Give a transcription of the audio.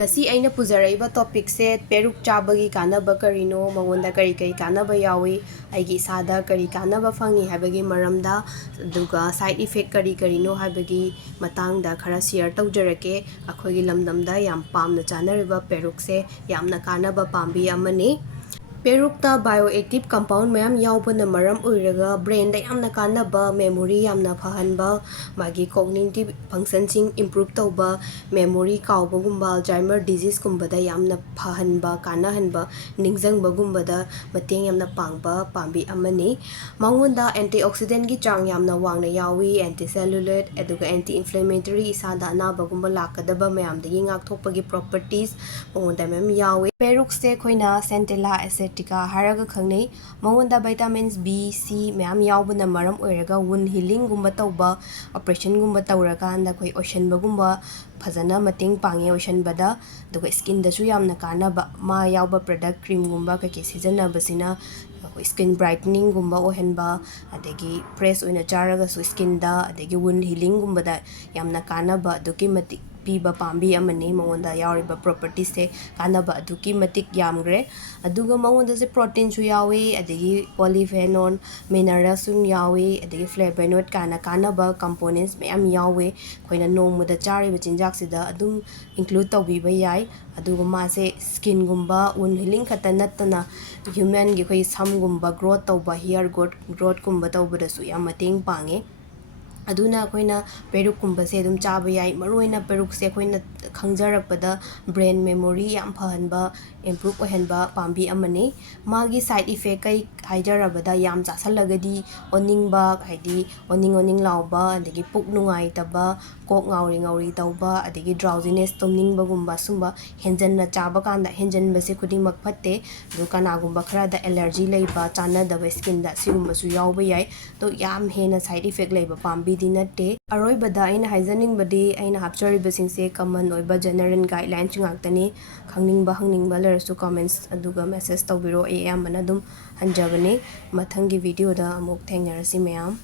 ꯉꯁꯤ ꯑꯩꯅ ꯄꯨꯖꯔꯛꯏꯕ ꯇꯣꯄꯤꯛꯁꯦ ꯄꯦꯔꯨꯛ ꯆꯥꯕꯒꯤ ꯀꯥꯟꯅꯕ ꯀꯔꯤꯅꯣ, ꯃꯉꯣꯟꯗ ꯀꯔꯤ ꯀꯥꯟꯅꯕ ꯌꯥꯎꯏ, ꯑꯩꯒꯤ ꯏꯁꯥꯗ ꯀꯔꯤ ꯀꯥꯟꯅꯕ ꯐꯪꯏ ꯍꯥꯏꯕꯒꯤ ꯃꯔꯝꯗ, ꯑꯗꯨꯒ ꯁꯥꯏꯠ ꯏꯐꯦꯛ ꯀꯔꯤꯅꯣ ꯍꯥꯏꯕꯒꯤ ꯃꯇꯥꯡꯗ ꯈꯔ ꯁꯤꯌꯔ ꯇꯧꯖꯔꯛꯀꯦ꯫ ꯑꯩꯈꯣꯏꯒꯤ ꯂꯝꯗꯝꯗ ꯌꯥꯝ ꯄꯥꯝꯅ ꯆꯥꯅꯔꯤꯕ ꯄꯦꯔꯨꯛꯁꯦ ꯌꯥꯝꯅ ꯀꯥꯟꯅꯕ ꯄꯥꯝꯕꯤ ꯑꯃꯅꯤ꯫ ꯄꯦꯔꯨꯛꯇ ꯕꯥꯏꯑꯣꯑꯦꯛꯇꯤꯚ ꯀꯝꯄꯥꯎꯟ ꯃꯌꯥꯝ ꯌꯥꯎꯕꯅ ꯃꯔꯝ ꯑꯣꯏꯔꯒ ꯕ꯭ꯔꯦꯟꯗ ꯌꯥꯝꯅ ꯀꯥꯟꯅꯕ, ꯃꯦꯃꯣꯔꯤ ꯌꯥꯝꯅ ꯐꯍꯟꯕ, ꯃꯥꯒꯤ ꯀꯣꯒꯅꯤꯇꯤꯚ ꯐꯪꯁꯟꯁꯤꯡ ꯏꯝꯄ꯭ꯔꯨꯚ ꯇꯧꯕ, ꯃꯦꯃꯣꯔꯤ ꯀꯥꯎꯕꯒꯨꯝꯕ, ꯑꯜꯖꯥꯏꯃꯔ ꯗꯤꯖꯤꯁꯀꯨꯝꯕꯗ ꯌꯥꯝꯅ ꯐꯍꯟꯕ, ꯀꯥꯟꯅꯍꯟꯕ, ꯅꯤꯡꯁꯤꯡꯕꯒꯨꯝꯕꯗ ꯃꯇꯦꯡ ꯌꯥꯝꯅ ꯄꯥꯡꯕ ꯄꯥꯝꯕꯤ ꯑꯃꯅꯤ꯫ ꯃꯉꯣꯟꯗ ꯑꯦꯟꯇꯤꯑꯣꯛꯁꯤꯗꯦꯟꯒꯤ ꯆꯥꯡ ꯌꯥꯝꯅ ꯋꯥꯡꯅ ꯌꯥꯎꯏ, ꯑꯦꯟꯇꯤ ꯁꯦꯂꯨꯂꯣꯏꯠ ꯑꯗꯨꯒ ꯑꯦꯟꯇꯤ ꯏꯟꯐ꯭ꯂꯦꯃꯦꯇꯔꯤ, ꯏꯁꯥꯗ ꯑꯅꯥꯕꯒꯨꯝꯕ ꯂꯥꯛꯀꯗꯕ ꯃꯌꯥꯝꯗꯒꯤ ꯉꯥꯛꯊꯣꯛꯄꯒꯤ ꯄ꯭ꯔꯣꯄꯔꯇꯤꯁ ꯃꯉꯣꯟꯗ ꯃꯌꯥꯝ ꯌꯥꯎꯏ꯫ ꯄꯦꯔꯨꯛꯁꯦ ꯑꯩꯈꯣꯏꯅ ꯁꯦꯟꯇꯦꯂꯥ ꯑꯦꯁꯦꯇꯤꯀꯥ ꯍꯥꯏꯔꯒ ꯈꯪꯅꯩ꯫ ꯃꯉꯣꯟꯗ ꯚꯥꯏꯇꯥꯃꯤꯟꯁ B, C ꯃꯌꯥꯝ ꯌꯥꯎꯕꯅ ꯃꯔꯝ ꯑꯣꯏꯔꯒ ꯋꯨꯟ ꯍꯤꯂꯤꯡꯒꯨꯝꯕ ꯇꯧꯕ, ꯑꯣꯄꯔꯦꯁꯟꯒꯨꯝꯕ ꯇꯧꯔꯀꯥꯟꯗ ꯑꯩꯈꯣꯏ ꯑꯣꯏꯁꯟꯕꯒꯨꯝꯕ ꯐꯖꯅ ꯃꯇꯦꯡ ꯄꯥꯡꯉꯦ ꯑꯣꯏꯁꯟꯕꯗ, ꯑꯗꯨꯒ ꯁ꯭ꯀꯤꯟꯗꯁꯨ ꯌꯥꯝꯅ ꯀꯥꯟꯅꯕ, ꯃꯥ ꯌꯥꯎꯕ ꯄ꯭ꯔꯗꯛ ꯀ꯭ꯔꯤꯝꯒꯨꯝꯕ ꯀꯩꯀꯩ ꯁꯤꯖꯤꯟꯅꯕꯁꯤꯅ ꯑꯩꯈꯣꯏ ꯁ꯭ꯀꯤꯟ ꯕ꯭ꯔꯥꯏꯇꯅꯤꯡꯒꯨꯝꯕ ꯑꯣꯏꯍꯟꯕ, ꯑꯗꯒꯤ ꯐ꯭ꯔꯦꯁ ꯑꯣꯏꯅ ꯆꯥꯔꯒꯁꯨ ꯁ꯭ꯀꯤꯟꯗ, ꯑꯗꯒꯤ ꯋꯨꯟ ꯍꯤꯂꯤꯡꯒꯨꯝꯕꯗ ꯌꯥꯝꯅ ꯀꯥꯟꯅꯕ ꯑꯗꯨꯛꯀꯤ ꯃꯇꯤꯛ ꯄꯤꯕ ꯄꯥꯝꯕꯤ ꯑꯃꯅꯤ꯫ ꯃꯉꯣꯟꯗ ꯌꯥꯎꯔꯤꯕ ꯄ꯭ꯔꯣꯄꯔꯇꯤꯁꯁꯦ ꯀꯥꯟꯅꯕ ꯑꯗꯨꯛꯀꯤ ꯃꯇꯤꯛ ꯌꯥꯝꯈ꯭ꯔꯦ꯫ ꯑꯗꯨꯒ ꯃꯉꯣꯟꯗꯁꯦ ꯄ꯭ꯔꯣꯇꯤꯟꯁꯨ ꯌꯥꯎꯏ, ꯑꯗꯒꯤ ꯄꯣꯂꯤꯐꯦꯅꯣꯜ, ꯃꯤꯅꯔꯦꯜꯁꯨ ꯌꯥꯎꯏ, ꯑꯗꯒꯤ ꯐ꯭ꯂꯦꯚꯣꯅꯣꯏꯗ ꯀꯥꯏꯅ ꯀꯥꯟꯅꯕ ꯀꯝꯄꯣꯅꯦꯟꯁ ꯃꯌꯥꯝ ꯌꯥꯎꯏ꯫ ꯑꯩꯈꯣꯏꯅ ꯅꯣꯡꯃꯗ ꯆꯥꯔꯤꯕ ꯆꯤꯟꯖꯥꯛꯁꯤꯗ ꯑꯗꯨꯝ ꯏꯟꯀ꯭ꯂꯨꯗ ꯇꯧꯕꯤꯕ ꯌꯥꯏ꯫ ꯑꯗꯨꯒ ꯃꯥꯁꯦ ꯁ꯭ꯀꯤꯟꯒꯨꯝꯕ, ꯋꯨꯟ ꯍꯤꯂꯤꯡ ꯈꯛꯇ ꯅꯠꯇꯅ ꯍ꯭ꯌꯨꯃꯦꯟꯒꯤ ꯑꯩꯈꯣꯏ ꯁꯝꯒꯨꯝꯕ ꯒ꯭ꯔꯣꯠ ꯇꯧꯕ, ꯍꯤꯌꯔ ꯒ꯭ꯔꯣꯠꯀꯨꯝꯕ ꯇꯧꯕꯗꯁꯨ ꯌꯥꯝ ꯃꯇꯦꯡ ꯄꯥꯡꯉꯦ꯫ ꯑꯗꯨꯅ ꯑꯩꯈꯣꯏꯅ ꯄꯦꯔꯨꯛꯀꯨꯝꯕꯁꯦ ꯑꯗꯨꯝ ꯆꯥꯕ ꯌꯥꯏ꯫ ꯃꯔꯨꯑꯣꯏꯅ ꯄꯦꯔꯨꯛꯁꯦ ꯑꯩꯈꯣꯏꯅ ꯈꯪꯖꯔꯛꯄꯗ ꯕ꯭ꯔꯦꯟ ꯃꯦꯃꯣꯔꯤ ꯌꯥꯝ ꯐꯍꯟꯕ, ꯏꯝꯄ꯭ꯔꯨꯚ ꯑꯣꯏꯍꯟꯕ ꯄꯥꯝꯕꯤ ꯑꯃꯅꯤ꯫ ꯃꯥꯒꯤ ꯁꯥꯏꯠ ꯏꯐꯦꯛ ꯀꯩ ꯍꯥꯏꯖꯔꯕꯗ ꯌꯥꯝ ꯆꯥꯁꯜꯂꯒꯗꯤ ꯑꯣꯅꯤꯡꯕ, ꯍꯥꯏꯗꯤ ꯑꯣꯅꯤꯡ ꯂꯥꯎꯕ, ꯑꯗꯒꯤ ꯄꯨꯛ ꯅꯨꯡꯉꯥꯏꯇꯕ, ꯀꯣꯛ ꯉꯥꯎꯔꯤ ꯇꯧꯕ, ꯑꯗꯒꯤ ꯗ꯭ꯔꯥꯎꯖꯤꯅꯦꯁ, ꯇꯨꯝꯅꯤꯡꯕꯒꯨꯝꯕ ꯁꯨꯝꯕ ꯍꯦꯟꯖꯟꯅ ꯆꯥꯕ ꯀꯥꯟꯗ, ꯍꯦꯟꯖꯟꯕꯁꯦ ꯈꯨꯗꯤꯡꯃꯛ ꯐꯠꯇꯦ꯫ ꯑꯗꯨ ꯀꯅꯥꯒꯨꯝꯕ ꯈꯔꯗ ꯑꯦꯂꯔꯖꯤ ꯂꯩꯕ, ꯆꯥꯟꯅꯗꯕ ꯁ꯭ꯀꯤꯟꯗ, ꯁꯤꯒꯨꯝꯕꯁꯨ ꯌꯥꯎꯕ ꯌꯥꯏ꯫ ꯑꯗꯣ ꯌꯥꯝ ꯍꯦꯟꯅ ꯁꯥꯏꯠ ꯏꯐꯦꯛ ꯂꯩꯕ ꯄꯥꯝꯕꯤꯗꯤ ꯅꯠꯇꯦ꯫ ꯑꯔꯣꯏꯕꯗ ꯑꯩꯅ ꯍꯥꯏꯖꯅꯤꯡꯕꯗꯤ ꯑꯩꯅ ꯍꯥꯞꯆꯔꯤꯕꯁꯤꯡꯁꯦ ꯀꯃꯟ ꯑꯣꯏꯕ ꯖꯦꯅꯔꯦꯜ ꯒꯥꯏꯗꯂꯥꯏꯟꯁ ꯉꯥꯛꯇꯅꯤ꯫ ꯈꯪꯅꯤꯡꯕ ꯍꯪꯅꯤꯡꯕ ꯂꯩꯔꯁꯨ ꯀꯣꯃꯦꯟꯠꯁ ꯑꯗꯨꯒ ꯃꯦꯁꯦꯖ ꯇꯧꯕꯤꯔꯛꯑꯣ꯫ ꯑꯩ ꯑꯌꯥꯝꯕꯅ ꯑꯗꯨꯝ ꯍꯟꯖꯕꯅꯤ꯫ ꯃꯊꯪꯒꯤ ꯚꯤꯗꯤꯑꯣꯗ ꯑꯃꯨꯛ ꯊꯦꯡꯅꯔꯁꯤ ꯃꯌꯥꯝ꯫